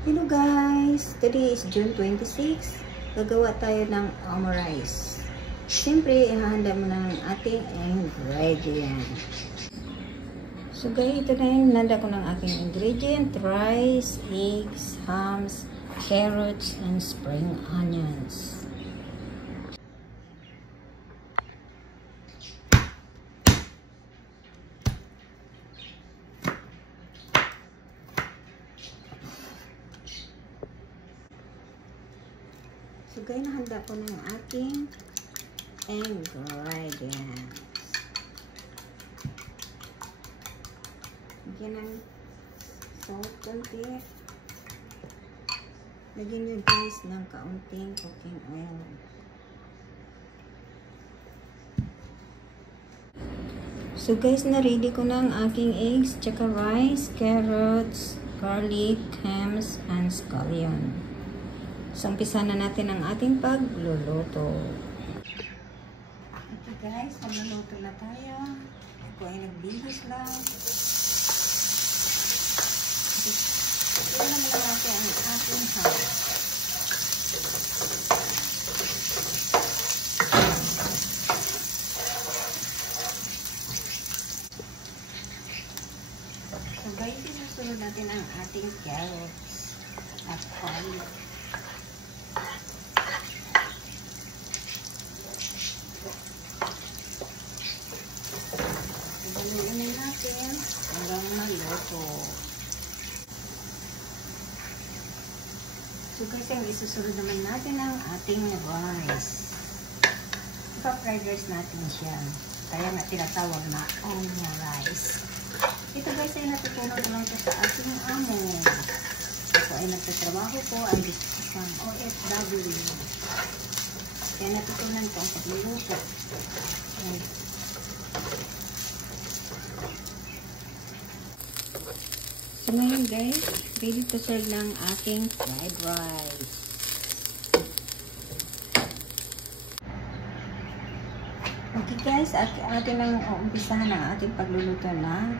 Hello guys! Today is June 26. Gagawa tayo ng omurice. Siyempre, ihahanda mo ng ating ingredients. So guys, ito na yung nanda ko ng aking ingredient. Rice, eggs, hams, carrots, and spring onions. So guys, nahanda ko ng aking ingredients. Lagyan ng salt konti. Lagyan nyo guys ng kaunting cooking oil. So guys, na-ready ko na ang aking eggs, tsaka rice, carrots, garlic, hams, and scallion. So, umpisa na natin ang ating pagluluto. Okay guys, magluluto na tayo. Ako ay nagbihis lang. Ito na muna natin ang ating hams. So guys, isusunod natin ang ating carrots at garlic. Haluin natin hanggang maluto. So guys, ang isusunod naman natin ang ating rice. Ipa-fried rice natin siya. Kaya nga tinatawag na omurice. Ito guys ay natutunan ko lang sa ating amo. Ako ay nagtatrabaho ko ang isang OFW. Kaya natutunan ko ang pagluluto. So ngayon guys, ready to serve ng aking fried rice. Okay guys, atin lang umpisahan ang ating pagluluto ng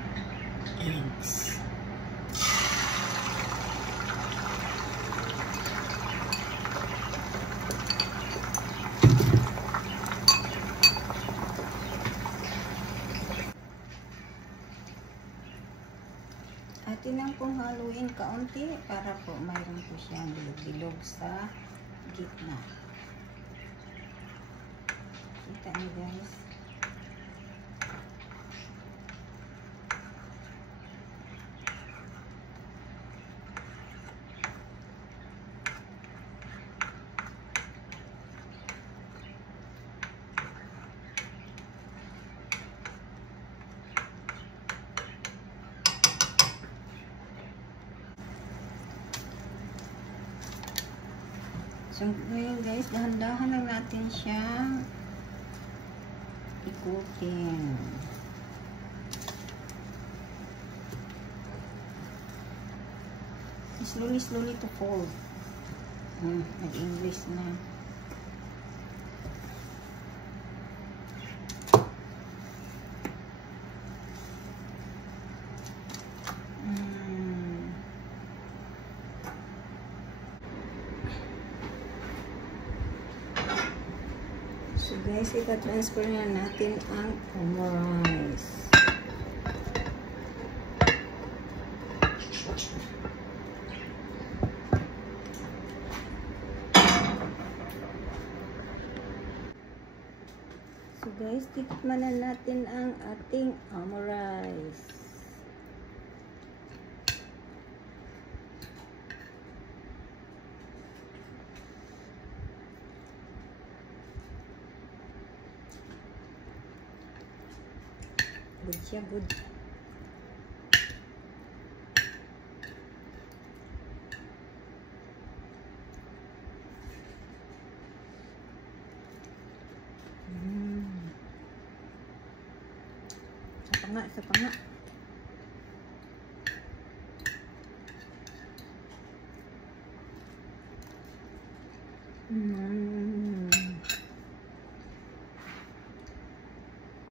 eggs. Atin lang pong haluin kaunti para po mayroon po siyang bilog-bilog sa gitna. Kita niyo guys. So, ngayon guys, dahan-dahan lang natin siyang ikutin. Slowly to fold. Nag-English na. So guys, ipa-transfer na natin ang omurice. So guys, tikman na natin ang ating omurice. Good siya, good. Isa pa nga.